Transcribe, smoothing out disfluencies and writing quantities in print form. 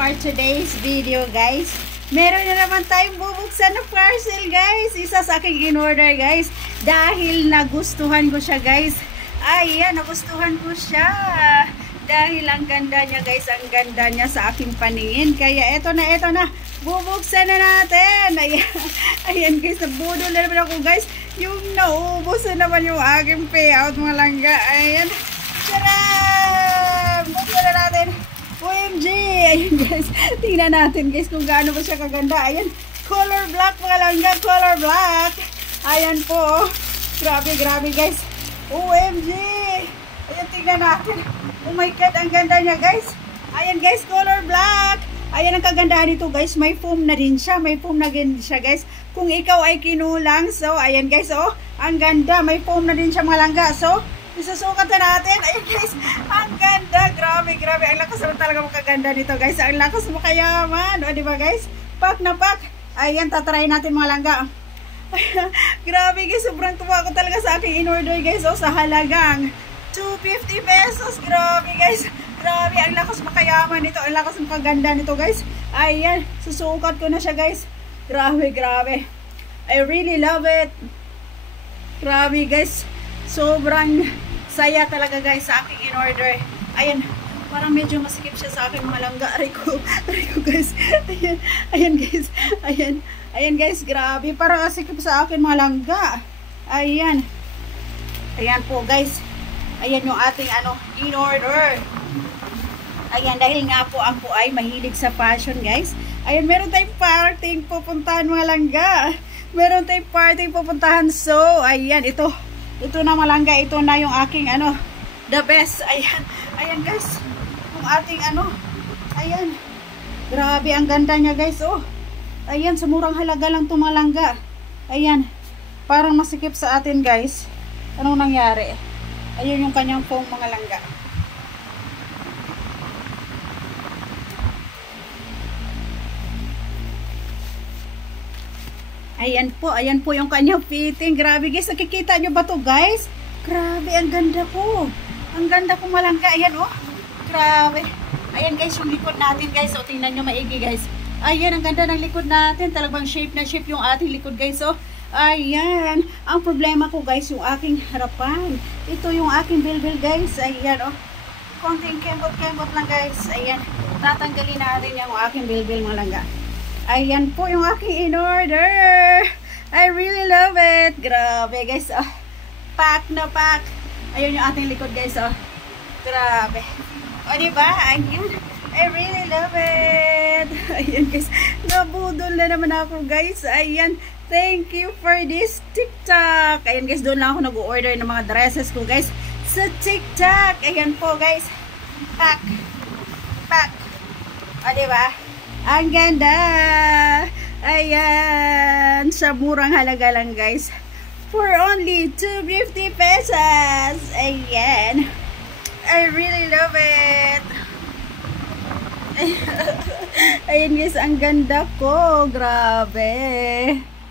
for today's video, guys. Meron na naman tayong bubuksan na parcel, guys. Isa sa aking in-order, guys. Dahil nagustuhan ko siya, guys. Ayan, nagustuhan ko siya. Dahil ang ganda niya, guys. Ang ganda niya sa aking paningin. Kaya eto na. Bubuksan na natin. Ayan, guys. Nabudol na naman ako, guys. Yung naubos na naman yung aking payout, mga langga. Ayan. Charam! Buksan na natin. OMG! Ayan, guys. Tingnan natin, guys, kung gaano ba siya kaganda. Ayan. Color black, mga langga. Color black. Ayan po. Grabe, guys. OMG! Ayan, tingnan natin. Oh my God, ang ganda niya, guys. Ayan, guys, color black. Ayan ang kagandahan nito, guys. May foam na din siya. Guys. Kung ikaw ay kinulang, so, ayan, guys, oh. Ang ganda. May foam na din siya, mga langga. So, isusukat na natin. Ayan, guys. Ang ganda. Grabe. Ang lakas naman talaga makaganda nito, guys. Ang lakas makayaman. O, diba, guys? Pack na pack. Ayan, tatry natin, mga langga. Grabe, guys. Sobrang tuwa ko talaga sa aking in-order, guys. O, sa halagang 250 pesos. Grabe, guys. Grabe, ang lakas makayaman nito. Ang lakas makaganda nito, guys. Ayan, susukat ko na siya, guys. Grabe. I really love it. Grabe, guys. Sobrang saya talaga, guys, sa aking in-order. Ayan, parang medyo masikip siya sa aking malangga. Aray ko, guys. Ayan, guys. Ayan, guys. Grabe, parang masikip sa aking malangga. Ayan po, guys. Ayan yung ating in-order. Ayan, dahil nga po ako ay mahilig sa fashion, guys. Ayan, meron tayong parting pupuntahan, mga langga. Meron tayong parting pupuntahan. So, ayan, ito na, mga langga. Ito na yung aking, the best. Ayan, guys. Yung ating, ayan. Grabe, ang ganda niya, guys. Oh, ayan, sa murang halaga lang ito, mga langga. Ayan, parang masikip sa atin, guys. Anong nangyari? Ayun yung kanyang foam, mga langga. Ayan po yung kanyang fitting. Grabe, guys. Nakikita nyo ba to, guys? Grabe, ang ganda ko. Ang ganda ko, mga langga. Ayan, oh. Grabe. Ayan, guys, yung likod natin, guys. O, tingnan nyo maigi, guys. Ayan, ang ganda ng likod natin. Talagang shape na shape yung ating likod, guys. Oh. Ayan. Ang problema ko, guys, yung aking harapan. Ito yung aking bilbil, guys. Ayan, oh. Konting kembot lang, guys. Ayan. Tatanggalin natin yung aking bilbil, mga langga. Ayan po yung aking in-order. I really love it. Grabe, guys. Oh. Pack na pack. Ayan yung ating likod, guys. Oh. Grabe. O, diba? Ayan. I really love it. Ayan, guys. Nabudol na naman ako, guys. Ayan. Thank you for this TikTok. Ayan, guys. Doon lang ako nag-order ng mga dresses ko, guys. Sa TikTok. Ayan po, guys. Pack. O, diba? Ang ganda. Ayan. Sa murang halaga lang, guys. For only 250 pesos. Ayan. I really love it. Ayan, guys. Ang ganda ko. Grabe.